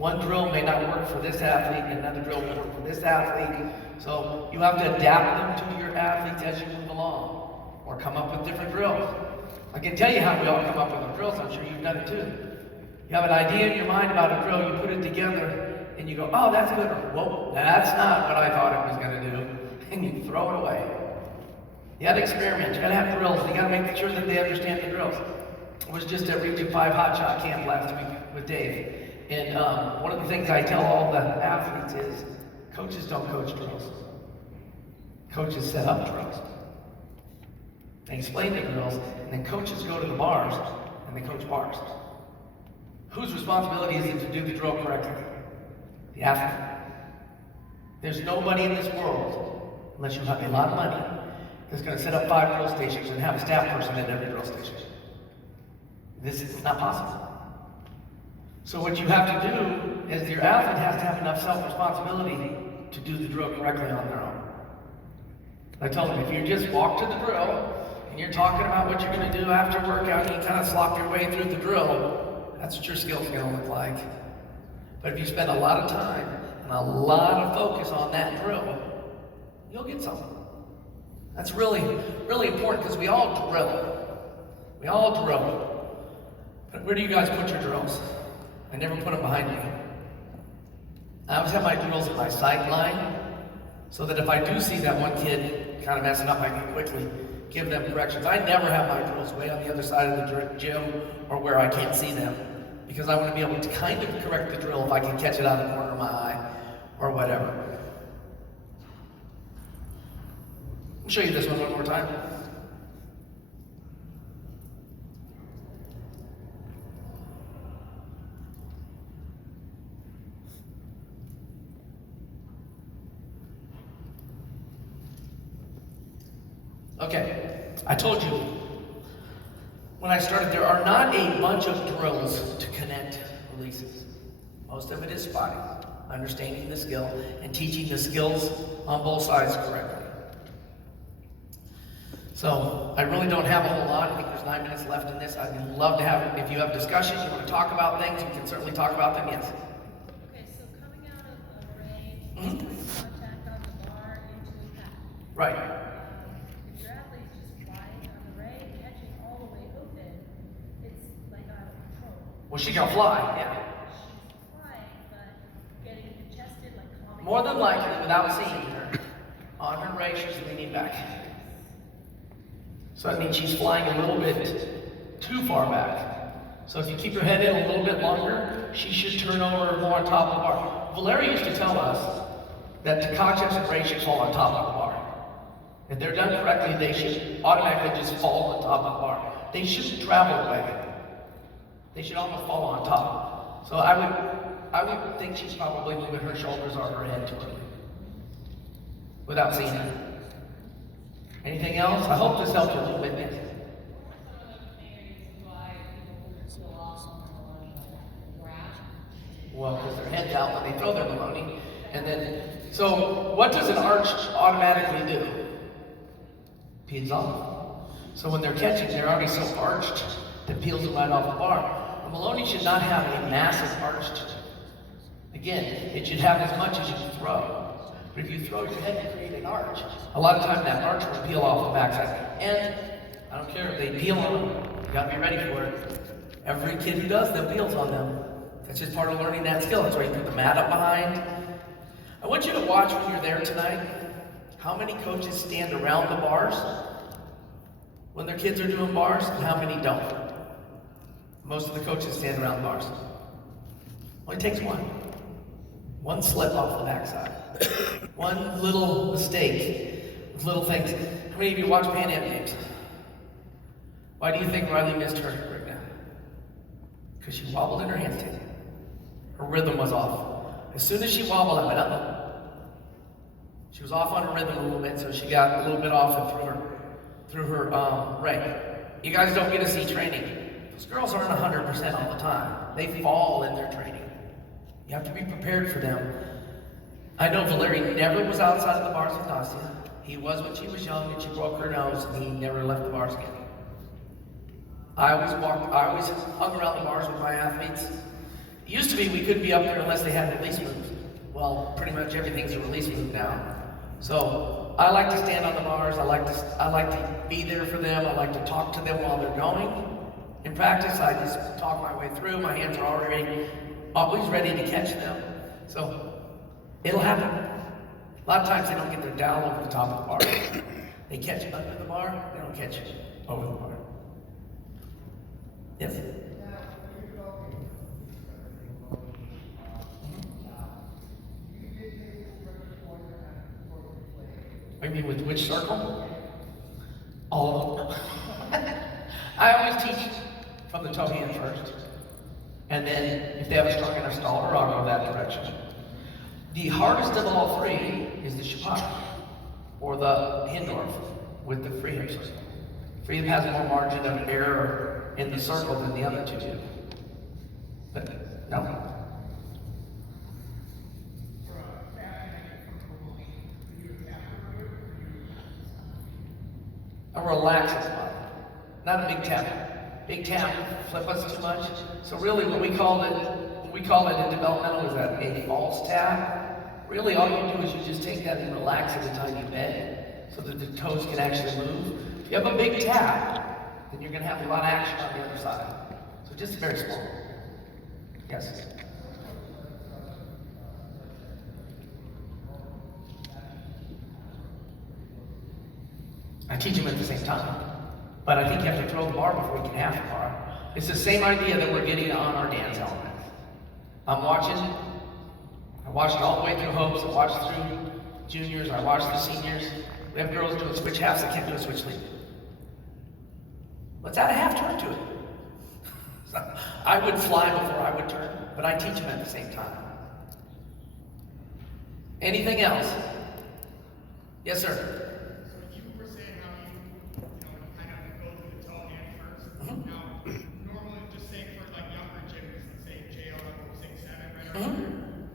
One drill may not work for this athlete, and another drill will work for this athlete. So you have to adapt them to your athletes as you move along, or come up with different drills. I can tell you how we all come up with our drills. I'm sure you've done it too. You have an idea in your mind about a drill, you put it together, and you go, oh, that's good, or whoa, that's not what I thought it was going to do, and you throw it away. You got to experiment. You got to have drills. You got to make sure that they understand the drills. I was just at Region 5 Hot Shot Camp last week with Dave. And one of the things I tell all the athletes is, coaches don't coach drills. Coaches set up drills. They explain the drills, and then coaches go to the bars, and they coach bars. Whose responsibility is it to do the drill correctly? The athlete. There's nobody in this world, unless you have a lot of money, that's going to set up 5 drill stations and have a staff person at every drill station. This is not possible. So what you have to do is your athlete has to have enough self-responsibility to do the drill correctly on their own. I told them, if you just walk to the drill and you're talking about what you're going to do after workout and you kind of slop your way through the drill, that's what your skills are going to look like. But if you spend a lot of time and a lot of focus on that drill, you'll get something. That's really, really important because we all drill. We all drill. But where do you guys put your drills? I never put them behind me. I always have my drills at my sideline so that if I do see that one kid kind of messing up, I can quickly give them corrections. I never have my drills way on the other side of the gym or where I can't see them because I want to be able to kind of correct the drill if I can catch it out of the corner of my eye or whatever. I'll show you this one more time. Okay, I told you, when I started, there are not a bunch of drills to connect releases. Most of it is spotting, understanding the skill, and teaching the skills on both sides correctly. So, I really don't have a whole lot. I think there's 9 minutes left in this. I'd love to have, if you have discussions, you want to talk about things, we can certainly talk about them, yes. Okay, so coming out of a range, doing contact on the bar into the pack. Right. If your athlete's just flying on the ray, catching all the way open, it's like out of control. Well, she can fly, yeah. She's flying, but getting congested, like calming. More than likely, without seeing her, on her ray, she's leaning back. So that means she's flying a little bit too far back. So if you keep her head in a little bit longer, she should turn over more on top of the bar. Valeria used to tell us that Tkachev and Ray should fall on top of the bar. If they're done correctly, they should automatically just fall on top of the bar. They shouldn't travel away. They should almost fall on top. So I would think she's probably moving her shoulders or her head too early without seeing her. Anything else? I hope this helped a little bit. Well, because their head's out when they throw their baloney. And then, so what does an arch automatically do? Peels off. So when they're catching, they're already so arched that peels them right off the bar. A baloney should not have a massive arched. Again, it should have as much as you can throw. But if you throw your head and create an arch, a lot of times that arch will peel off the backside. And I don't care if they peel on them, you gotta be ready for it. Every kid who does them peels on them. That's just part of learning that skill. That's why you put the mat up behind. I want you to watch when you're there tonight, how many coaches stand around the bars when their kids are doing bars, and how many don't. Most of the coaches stand around the bars. Only takes one. One slip off the backside. One little mistake. Little things. How many of you watch Pan Am games? Why do you think Riley missed her right now? Because she wobbled in her handstand. Her rhythm was off. As soon as she wobbled, I went up. She was off on her rhythm a little bit, so she got a little bit off and threw her ray. You guys don't get to see training. Those girls aren't 100% all the time. They fall in their training. You have to be prepared for them. I know Valerie never was outside of the bars with Nastia. He was when she was young and she broke her nose and he never left the bars again. I always hung around the bars with my athletes. Used to be we couldn't be up there unless they had release moves. Well, pretty much everything's a release move now. So I like to stand on the bars. I like to be there for them. I like to talk to them while they're going. In practice, I just talk my way through. My hands are always ready to catch them. So it'll happen. A lot of times they don't get their dowel over the top of the bar. They catch under the bar. They don't catch over the bar. Yes. I mean, with which circle? All of them. I always teach from the toe hand first. And then if they have a strong enough staller, I'll go that direction. The hardest of all three is the Chopin, or the Hindorf, with the free hip circle. Free hip has more margin of error in the circle than the other two do. But, no. A relaxed spot, not a big tap. Big tap flip us too much. So really, what we call it in developmental is that a false tap. Really, all you do is you just take that and relax it until you bend, so that the toes can actually move. If you have a big tap, then you're going to have a lot of action on the other side. So just very small. Yes. I teach them at the same time. But I think you have to throw the bar before you can have the bar. It's the same idea that we're getting on our dance elements. I'm watching. I watched all the way through Hopes. I watched through juniors. I watched the seniors. We have girls doing switch halves that can't do a switch lead. Let's add a half turn to it. So I would fly before I would turn, but I teach them at the same time. Anything else? Yes, sir.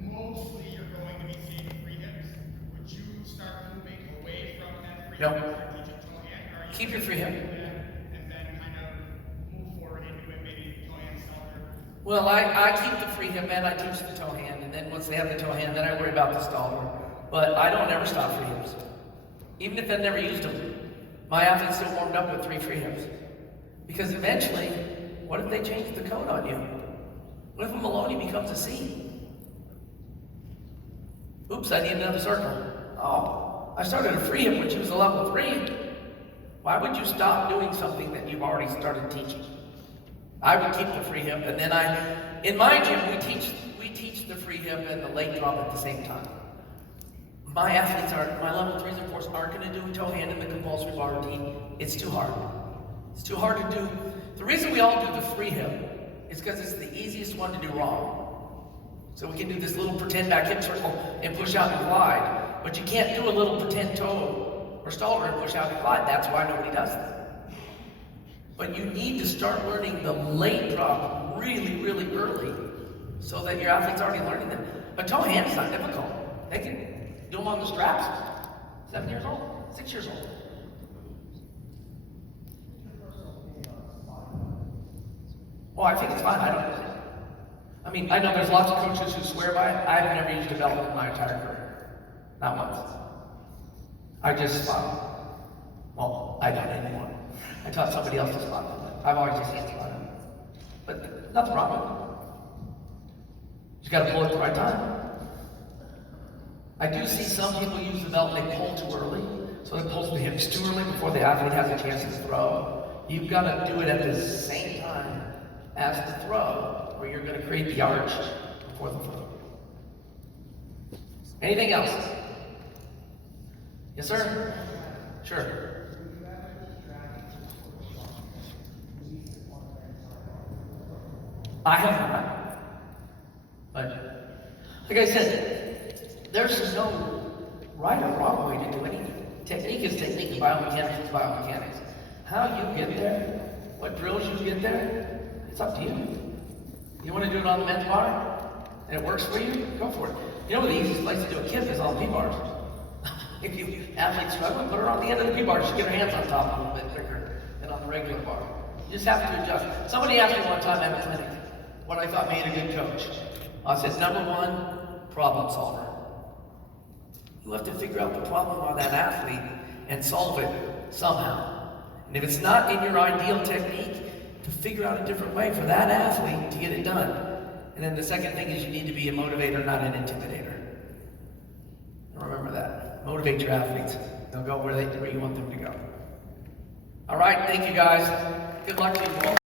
Mostly you're going to be seeing free hips. Would you start moving away from that free No. hip? Teach it toe hand? Keep your free hip. And then kind of move forward into it, maybe toe hand stalker. Well, I keep the free hip and I teach the toe hand, and then once they have the toe hand, then I worry about the staller. But I don't ever stop free hips. Even if I've never used them. My athletes still warmed up with 3 free hips. Because eventually, what if they change the code on you? What if a Maloney becomes a C? Oops, I need another circle. Oh, I started a free hip when she was a level 3. Why would you stop doing something that you've already started teaching? I would keep the free hip, and then in my gym, we teach the free hip and the leg drop at the same time. My athletes my level 3s and 4s aren't going to do a toe hand in the compulsory bar routine. It's too hard. It's too hard to do. The reason we all do the free hip is because it's the easiest one to do wrong. So we can do this little pretend back hip circle and push out and glide. But you can't do a little pretend toe or staller and push out and glide. That's why nobody does that. But you need to start learning the late drop really, really early so that your athlete's already learning them. A toe hand is not difficult. They can do them on the straps. 7 years old, 6 years old. Well, I think it's fine. I know there's lots of coaches who swear by it. I've never used development in my entire career. Not once. I just spot. Well, I don't anymore. I taught somebody else to spot them, but I've always just hand spotted them. But nothing wrong with it. You gotta pull it at the right time. I do see some people use the belt and they pull too early. So they pull the hips too early before the athlete has a chance to throw. You've gotta do it at the same time as the throw, or you're going to create the arch before the throw. Anything else? Yes, sir? Sure. I have not. But, like I said, there's no right or wrong way to do anything. Technique is technique, and biomechanics is biomechanics. How you get there, what drills you get there, it's up to you. You want to do it on the men's bar, and it works for you, go for it. You know what the easiest place to do a kip is on the P-bars. If you athletes struggle, put her on the end of the P-bar. She get her hands on top a little bit quicker than on the regular bar. You just have to adjust. Somebody asked me one time at a clinic what I thought made a good coach. I said, number one, problem solver. You have to figure out the problem of that athlete and solve it somehow. And if it's not in your ideal technique, to figure out a different way for that athlete to get it done. And then the second thing is you need to be a motivator, not an intimidator. Remember that. Motivate your athletes. They'll go where you want them to go. All right, thank you guys. Good luck to you all.